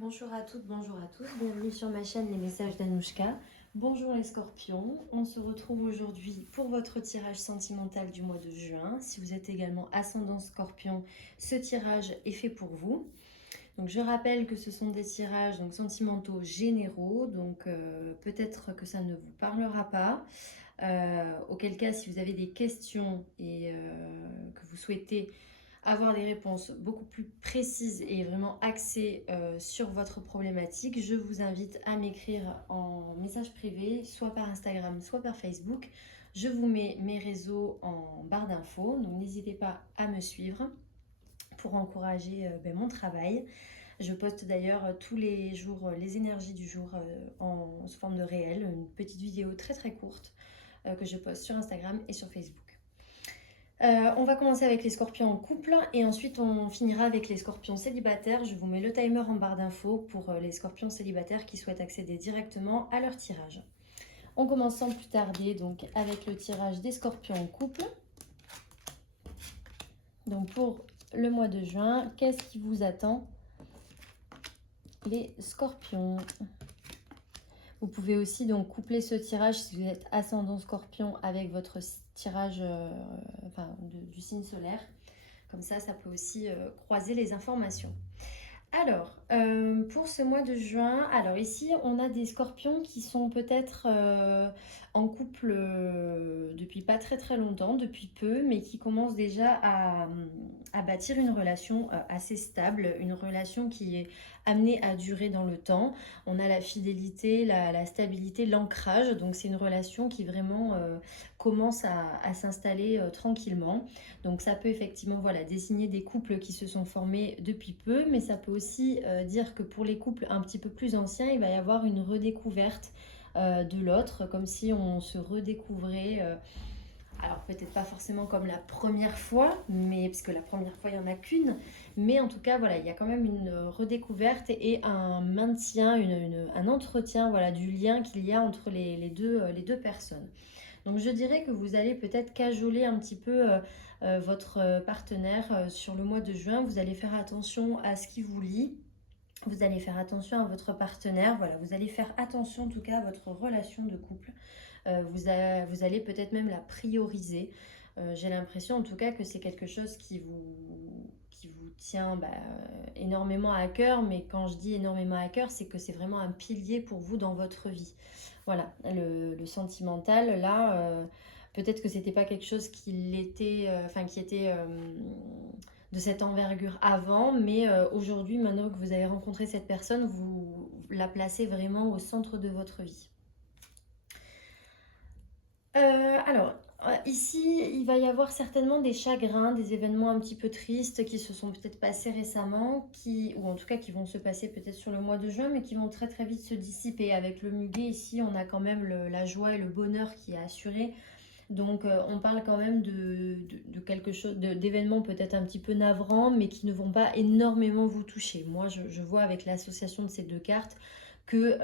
Bonjour à toutes, bonjour à tous, bienvenue sur ma chaîne Les Messages d'Anouchka. Bonjour les scorpions, on se retrouve aujourd'hui pour votre tirage sentimental du mois de juin. Si vous êtes également ascendant scorpion, ce tirage est fait pour vous. Donc je rappelle que ce sont des tirages sentimentaux généraux, donc peut-être que ça ne vous parlera pas. Auquel cas, si vous avez des questions et que vous souhaitez avoir des réponses beaucoup plus précises et vraiment axées sur votre problématique, je vous invite à m'écrire en message privé, soit par Instagram, soit par Facebook. Je vous mets mes réseaux en barre d'infos, donc n'hésitez pas à me suivre pour encourager mon travail. Je poste d'ailleurs tous les jours les énergies du jour en sous forme de réel, une petite vidéo très très courte que je poste sur Instagram et sur Facebook. On va commencer avec les scorpions en couple et ensuite on finira avec les scorpions célibataires. Je vous mets le timer en barre d'infos pour les scorpions célibataires qui souhaitent accéder directement à leur tirage. On commence sans plus tarder donc avec le tirage des scorpions en couple. Donc pour le mois de juin, qu'est-ce qui vous attend les scorpions? Vous pouvez aussi donc coupler ce tirage si vous êtes ascendant scorpion avec votre tirage du signe solaire. Comme ça peut aussi croiser les informations. Alors, pour ce mois de juin, alors ici, on a des scorpions qui sont peut-être en couple depuis pas très très longtemps, depuis peu, mais qui commencent déjà à bâtir une relation assez stable, une relation qui est amenée à durer dans le temps. On a la fidélité, la stabilité, l'ancrage, donc c'est une relation qui vraiment commence à s'installer tranquillement. Donc ça peut effectivement désigner des couples qui se sont formés depuis peu, mais ça peut aussi dire que pour les couples un petit peu plus anciens, il va y avoir une redécouverte de l'autre, comme si on se redécouvrait, alors peut-être pas forcément comme la première fois, mais parce que la première fois il n'y en a qu'une, mais en tout cas voilà, il y a quand même une redécouverte et un maintien, un entretien du lien qu'il y a entre les deux personnes. Donc je dirais que vous allez peut-être cajoler un petit peu votre partenaire sur le mois de juin. Vous allez faire attention à ce qui vous lie. Vous allez faire attention à votre partenaire. Voilà, vous allez faire attention en tout cas à votre relation de couple. Vous allez peut-être même la prioriser. J'ai l'impression en tout cas que c'est quelque chose qui vous tient énormément à cœur. Mais quand je dis énormément à cœur, c'est que c'est vraiment un pilier pour vous dans votre vie. Voilà, le sentimental, là, peut-être que c'était pas quelque chose qui était de cette envergure avant, mais aujourd'hui, maintenant que vous avez rencontré cette personne, vous la placez vraiment au centre de votre vie. Alors, ici, il va y avoir certainement des chagrins, des événements un petit peu tristes qui se sont peut-être passés récemment, ou en tout cas qui vont se passer peut-être sur le mois de juin, mais qui vont très très vite se dissiper. Avec le muguet, ici, on a quand même la joie et le bonheur qui est assuré. Donc, on parle quand même de quelque chose, d'événements peut-être un petit peu navrants, mais qui ne vont pas énormément vous toucher. Moi, je vois avec l'association de ces deux cartes que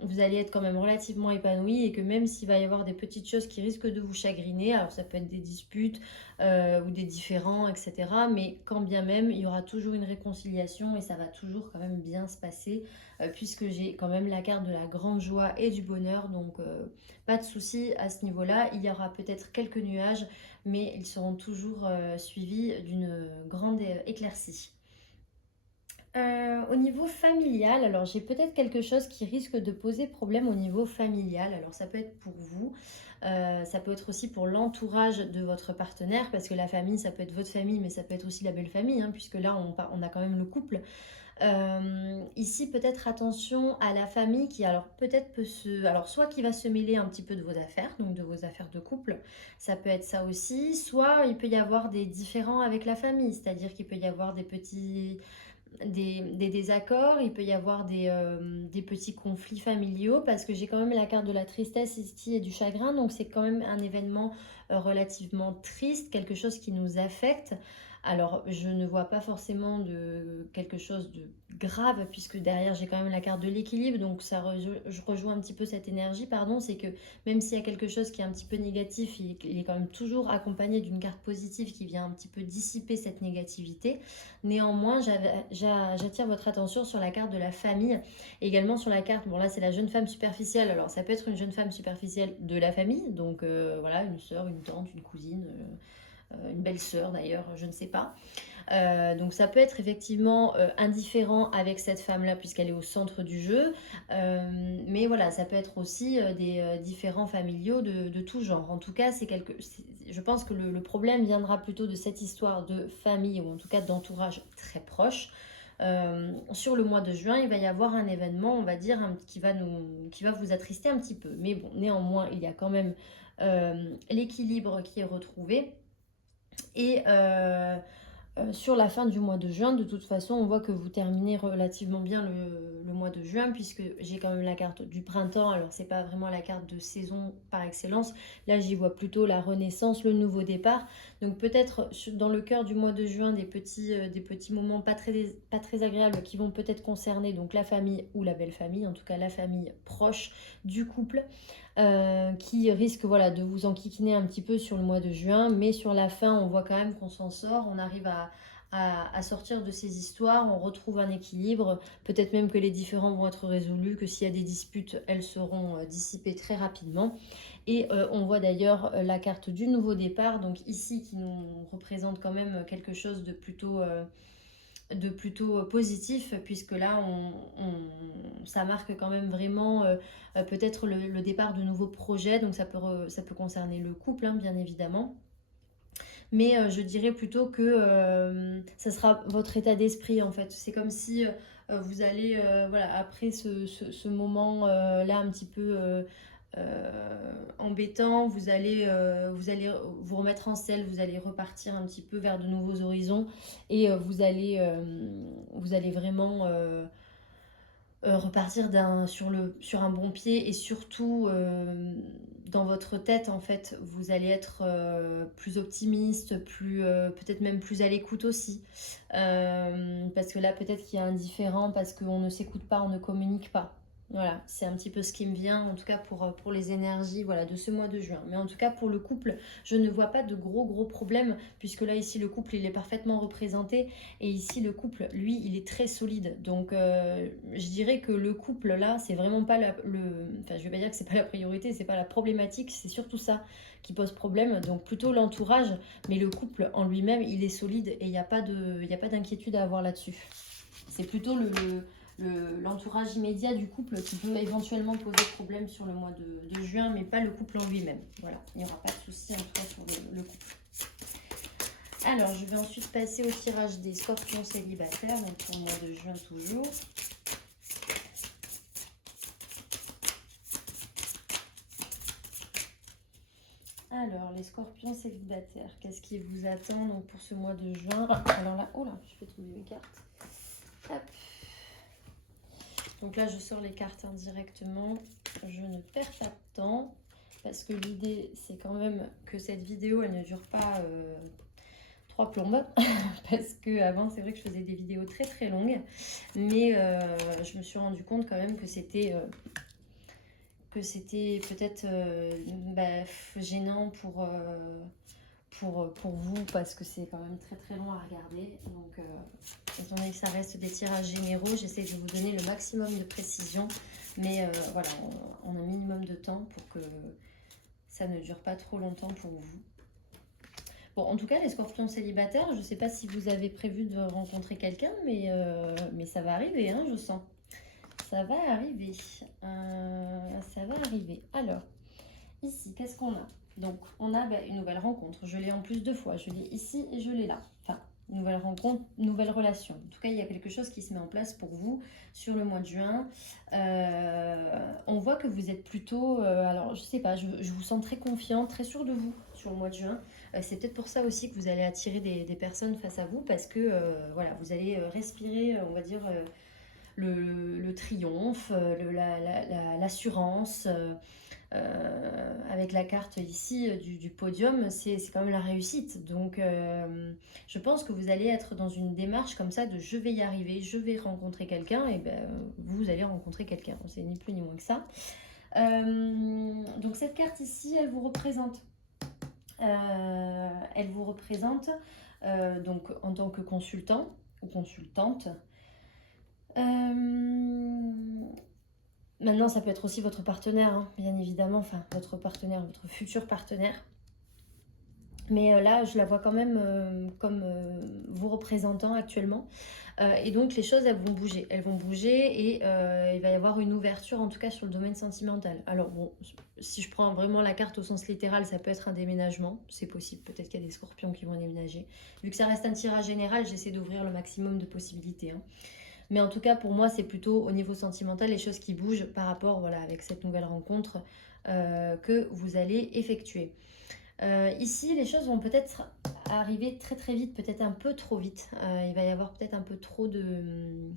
vous allez être quand même relativement épanoui et que même s'il va y avoir des petites choses qui risquent de vous chagriner, alors ça peut être des disputes ou des différends, etc. Mais quand bien même, il y aura toujours une réconciliation et ça va toujours quand même bien se passer puisque j'ai quand même la carte de la grande joie et du bonheur. Donc pas de souci à ce niveau-là. Il y aura peut-être quelques nuages, mais ils seront toujours suivis d'une grande éclaircie. Au niveau familial, alors j'ai peut-être quelque chose qui risque de poser problème au niveau familial. Alors ça peut être pour vous, ça peut être aussi pour l'entourage de votre partenaire, parce que la famille, ça peut être votre famille, mais ça peut être aussi la belle famille, hein, puisque là on a quand même le couple. Ici peut-être attention à la famille qui alors peut-être alors soit qui va se mêler un petit peu de vos affaires, donc de vos affaires de couple, ça peut être ça aussi, soit il peut y avoir des différends avec la famille, c'est-à-dire qu'il peut y avoir des désaccords, il peut y avoir des petits conflits familiaux parce que j'ai quand même la carte de la tristesse ici et du chagrin, donc c'est quand même un événement relativement triste, quelque chose qui nous affecte. Alors, je ne vois pas forcément de quelque chose de grave, puisque derrière, j'ai quand même la carte de l'équilibre, donc je rejoins un petit peu cette énergie, pardon, c'est que même s'il y a quelque chose qui est un petit peu négatif, il est quand même toujours accompagné d'une carte positive qui vient un petit peu dissiper cette négativité. Néanmoins, j'attire votre attention sur la carte de la famille, également sur la carte, bon là c'est la jeune femme superficielle, alors ça peut être une jeune femme superficielle de la famille, donc voilà, une soeur, une tante, une cousine, une belle-sœur d'ailleurs, je ne sais pas. Donc ça peut être effectivement indifférent avec cette femme-là puisqu'elle est au centre du jeu. Mais voilà, ça peut être aussi des différents familiaux de tout genre. En tout cas, je pense que le problème viendra plutôt de cette histoire de famille ou en tout cas d'entourage très proche. Sur le mois de juin, il va y avoir un événement, on va dire, qui va vous attrister un petit peu. Mais bon, néanmoins, il y a quand même l'équilibre qui est retrouvé. Et sur la fin du mois de juin, de toute façon, on voit que vous terminez relativement bien le mois de juin, puisque j'ai quand même la carte du printemps. Alors, c'est pas vraiment la carte de saison par excellence. Là, j'y vois plutôt la renaissance, le nouveau départ. Donc, peut-être dans le cœur du mois de juin, des petits moments pas très agréables qui vont peut-être concerner donc la famille ou la belle famille, en tout cas la famille proche du couple. Qui risque voilà, de vous enquiquiner un petit peu sur le mois de juin, mais sur la fin, on voit quand même qu'on s'en sort, on arrive à sortir de ces histoires, on retrouve un équilibre, peut-être même que les différends vont être résolus, que s'il y a des disputes, elles seront dissipées très rapidement. Et on voit d'ailleurs la carte du nouveau départ, donc ici qui nous représente quand même quelque chose de plutôt positif, puisque là ça marque quand même vraiment peut-être le départ de nouveaux projets, donc ça peut concerner le couple hein, bien évidemment, mais je dirais plutôt que ça sera votre état d'esprit en fait. C'est comme si vous allez voilà, après ce moment là un petit peu embêtant, vous allez vous remettre en selle, vous allez repartir un petit peu vers de nouveaux horizons et vous allez vraiment repartir sur un bon pied, et surtout dans votre tête en fait vous allez être plus optimiste, peut-être même plus à l'écoute aussi, parce que là peut-être qu'il y a un différent parce qu'on ne s'écoute pas, on ne communique pas. Voilà, c'est un petit peu ce qui me vient, en tout cas pour les énergies voilà, de ce mois de juin. Mais en tout cas, pour le couple, je ne vois pas de gros problèmes, puisque là, ici, le couple, il est parfaitement représenté. Et ici, le couple, lui, il est très solide. Donc, je dirais que le couple, là, c'est vraiment pas enfin, je vais pas dire que c'est pas la priorité, c'est pas la problématique, c'est surtout ça qui pose problème. Donc, plutôt l'entourage, mais le couple en lui-même, il est solide et il n'y a pas d'inquiétude à avoir là-dessus. C'est plutôt l'entourage immédiat du couple qui peut éventuellement poser problème sur le mois de juin, mais pas le couple en lui-même. Voilà, il n'y aura pas de souci en tout cas sur le couple. Alors, je vais ensuite passer au tirage des scorpions célibataires, donc pour le mois de juin toujours. Alors, les scorpions célibataires, qu'est-ce qui vous attend donc pour ce mois de juin? Alors là, oh là, je vais trouver mes cartes. Hop. Donc là, je sors les cartes indirectement. Je ne perds pas de temps parce que l'idée, c'est quand même que cette vidéo, elle ne dure pas 3 plombes. Parce que avant, c'est vrai que je faisais des vidéos très longues. Mais je me suis rendu compte quand même que c'était peut-être gênant pour vous, parce que c'est quand même très long à regarder. Donc étant donné que ça reste des tirages généraux, j'essaie de vous donner le maximum de précision, mais voilà, on a un minimum de temps pour que ça ne dure pas trop longtemps pour vous. Bon, en tout cas, les scorpions célibataires, je ne sais pas si vous avez prévu de rencontrer quelqu'un, mais ça va arriver, hein, je sens. Ça va arriver. Ça va arriver. Alors, ici, qu'est-ce qu'on a? Donc, on a une nouvelle rencontre. Je l'ai en plus 2 fois. Je l'ai ici et je l'ai là. Enfin, nouvelle rencontre, nouvelle relation. En tout cas, il y a quelque chose qui se met en place pour vous sur le mois de juin. On voit que vous êtes plutôt... alors, je sais pas, je vous sens très confiant, très sûr de vous sur le mois de juin. C'est peut-être pour ça aussi que vous allez attirer des personnes face à vous, parce que voilà, vous allez respirer, on va dire... le triomphe, l'assurance, avec la carte ici du podium, c'est quand même la réussite. Donc je pense que vous allez être dans une démarche comme ça de je vais y arriver, je vais rencontrer quelqu'un, et ben vous allez rencontrer quelqu'un. C'est ni plus ni moins que ça. Donc cette carte ici, elle vous représente. Donc en tant que consultant ou consultante. Maintenant, ça peut être aussi votre partenaire, hein, bien évidemment, enfin votre partenaire, votre futur partenaire. Mais là, je la vois quand même comme vous représentant actuellement. Et donc, les choses, elles vont bouger. Elles vont bouger et il va y avoir une ouverture, en tout cas, sur le domaine sentimental. Alors, bon, si je prends vraiment la carte au sens littéral, ça peut être un déménagement. C'est possible. Peut-être qu'il y a des scorpions qui vont déménager. Vu que ça reste un tirage général, j'essaie d'ouvrir le maximum de possibilités. Hein. Mais en tout cas, pour moi, c'est plutôt au niveau sentimental, les choses qui bougent par rapport, voilà, avec cette nouvelle rencontre que vous allez effectuer. Ici, les choses vont peut-être arriver très très vite, peut-être un peu trop vite. Il va y avoir peut-être un peu trop de...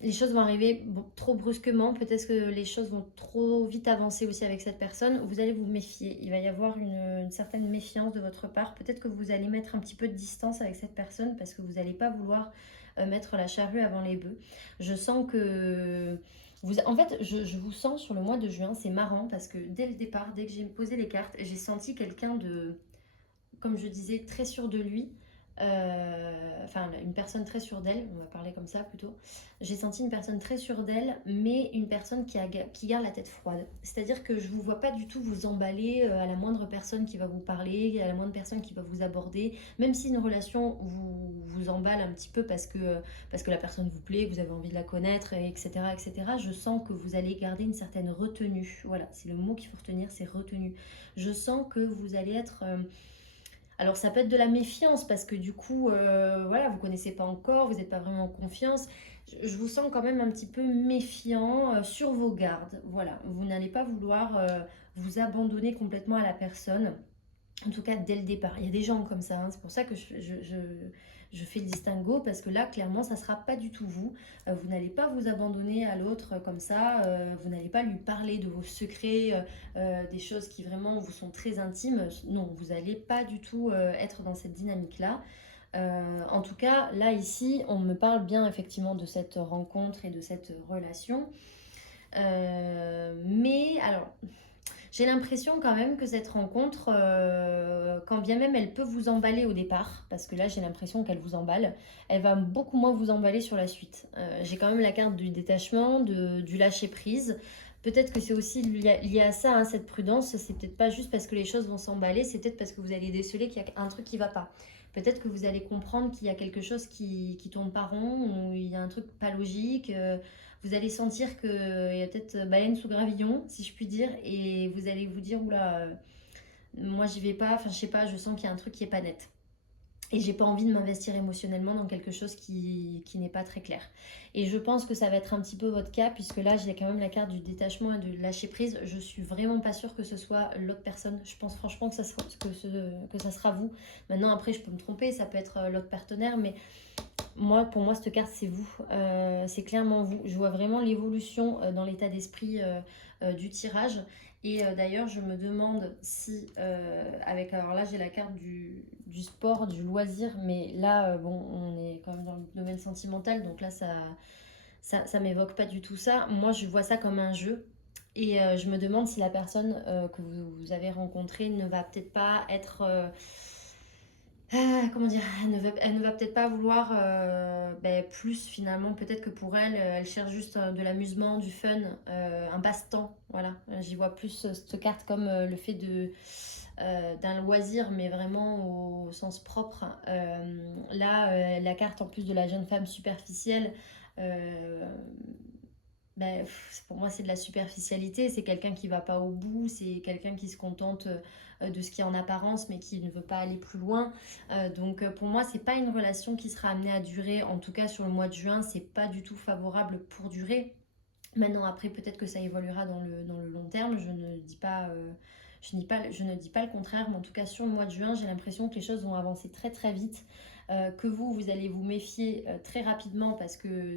Les choses vont arriver trop brusquement, peut-être que les choses vont trop vite avancer aussi avec cette personne. Vous allez vous méfier, il va y avoir une certaine méfiance de votre part. Peut-être que vous allez mettre un petit peu de distance avec cette personne parce que vous n'allez pas vouloir mettre la charrue avant les bœufs. Je sens que... En fait, je vous sens sur le mois de juin, c'est marrant parce que dès le départ, dès que j'ai posé les cartes, j'ai senti quelqu'un de, comme je disais, très sûr de lui. Enfin, une personne très sûre d'elle, on va parler comme ça plutôt. J'ai senti une personne très sûre d'elle, mais une personne qui garde la tête froide. C'est-à-dire que je ne vous vois pas du tout vous emballer à la moindre personne qui va vous parler, à la moindre personne qui va vous aborder, même si une relation vous emballe un petit peu parce que la personne vous plaît, que vous avez envie de la connaître, etc., etc. Je sens que vous allez garder une certaine retenue. Voilà, c'est le mot qu'il faut retenir, c'est retenue. Je sens que vous allez être... Alors ça peut être de la méfiance parce que du coup, voilà, vous ne connaissez pas encore, vous n'êtes pas vraiment en confiance. Je vous sens quand même un petit peu méfiant, sur vos gardes. Voilà, vous n'allez pas vouloir vous abandonner complètement à la personne. En tout cas, dès le départ. Il y a des gens comme ça, hein. C'est pour ça que je fais le distinguo, parce que là, clairement, ça ne sera pas du tout vous. Vous n'allez pas vous abandonner à l'autre comme ça. Vous n'allez pas lui parler de vos secrets, des choses qui vraiment vous sont très intimes. Non, vous n'allez pas du tout être dans cette dynamique-là. En tout cas, là, ici, on me parle bien effectivement de cette rencontre et de cette relation. Mais alors... J'ai l'impression quand même que cette rencontre, quand bien même elle peut vous emballer au départ, parce que là j'ai l'impression qu'elle vous emballe, elle va beaucoup moins vous emballer sur la suite. J'ai quand même la carte du détachement, du lâcher prise. Peut-être que c'est aussi lié à ça, hein, cette prudence. C'est peut-être pas juste parce que les choses vont s'emballer, c'est peut-être parce que vous allez déceler qu'il y a un truc qui va pas. Peut-être que vous allez comprendre qu'il y a quelque chose qui tourne pas rond, ou il y a un truc pas logique. Vous allez sentir qu'il y a peut-être baleine sous gravillon, si je puis dire, et vous allez vous dire, oula, moi j'y vais pas, enfin je sais pas, je sens qu'il y a un truc qui est pas net. Et j'ai pas envie de m'investir émotionnellement dans quelque chose qui n'est pas très clair. Et je pense que ça va être un petit peu votre cas, puisque là j'ai quand même la carte du détachement et de lâcher prise. Je suis vraiment pas sûre que ce soit l'autre personne. Je pense franchement que ça sera vous. Maintenant après je peux me tromper, ça peut être l'autre partenaire, mais pour moi, cette carte, c'est vous. C'est clairement vous. Je vois vraiment l'évolution dans l'état d'esprit du tirage. Et d'ailleurs, je me demande si, alors là, j'ai la carte du sport, du loisir, mais là, bon, on est quand même dans le domaine sentimental, donc là, ça m'évoque pas du tout ça. Moi, je vois ça comme un jeu. Et je me demande si la personne que vous avez rencontrée ne va peut-être pas être... comment dire, elle ne va peut-être pas vouloir plus finalement. Peut-être que pour elle, elle cherche juste de l'amusement, du fun, un passe-temps. Voilà, j'y vois plus cette carte comme le fait d'un loisir, mais vraiment au sens propre. Là, la carte en plus de la jeune femme superficielle, pour moi c'est de la superficialité, c'est quelqu'un qui va pas au bout, c'est quelqu'un qui se contente de ce qui est en apparence mais qui ne veut pas aller plus loin. Donc pour moi c'est pas une relation qui sera amenée à durer, en tout cas sur le mois de juin c'est pas du tout favorable pour durer. Maintenant après peut-être que ça évoluera dans le long terme, je ne dis pas le contraire, mais en tout cas sur le mois de juin j'ai l'impression que les choses vont avancer très très vite. que vous allez vous méfier très rapidement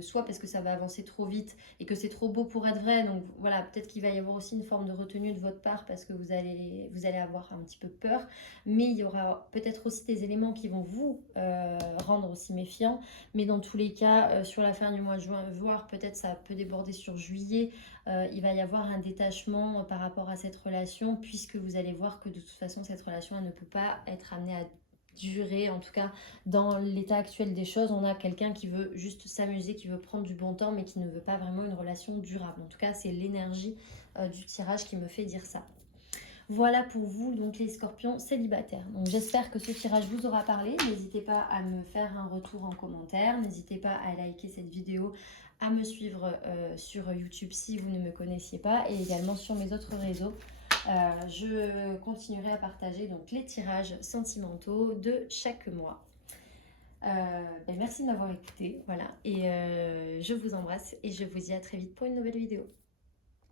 soit parce que ça va avancer trop vite et que c'est trop beau pour être vrai. Donc voilà, peut-être qu'il va y avoir aussi une forme de retenue de votre part parce que vous allez avoir un petit peu peur. Mais il y aura peut-être aussi des éléments qui vont vous rendre aussi méfiant. Mais dans tous les cas, sur la fin du mois de juin, voire peut-être ça peut déborder sur juillet, il va y avoir un détachement par rapport à cette relation, puisque vous allez voir que de toute façon cette relation elle ne peut pas être amenée à durer. En tout cas, dans l'état actuel des choses, on a quelqu'un qui veut juste s'amuser, qui veut prendre du bon temps, mais qui ne veut pas vraiment une relation durable. En tout cas, c'est l'énergie du tirage qui me fait dire ça. Voilà pour vous, donc les scorpions célibataires. Donc j'espère que ce tirage vous aura parlé. N'hésitez pas à me faire un retour en commentaire. N'hésitez pas à liker cette vidéo, à me suivre sur YouTube si vous ne me connaissiez pas, et également sur mes autres réseaux. Je continuerai à partager donc les tirages sentimentaux de chaque mois. Merci de m'avoir écouté, voilà, et je vous embrasse et je vous dis à très vite pour une nouvelle vidéo.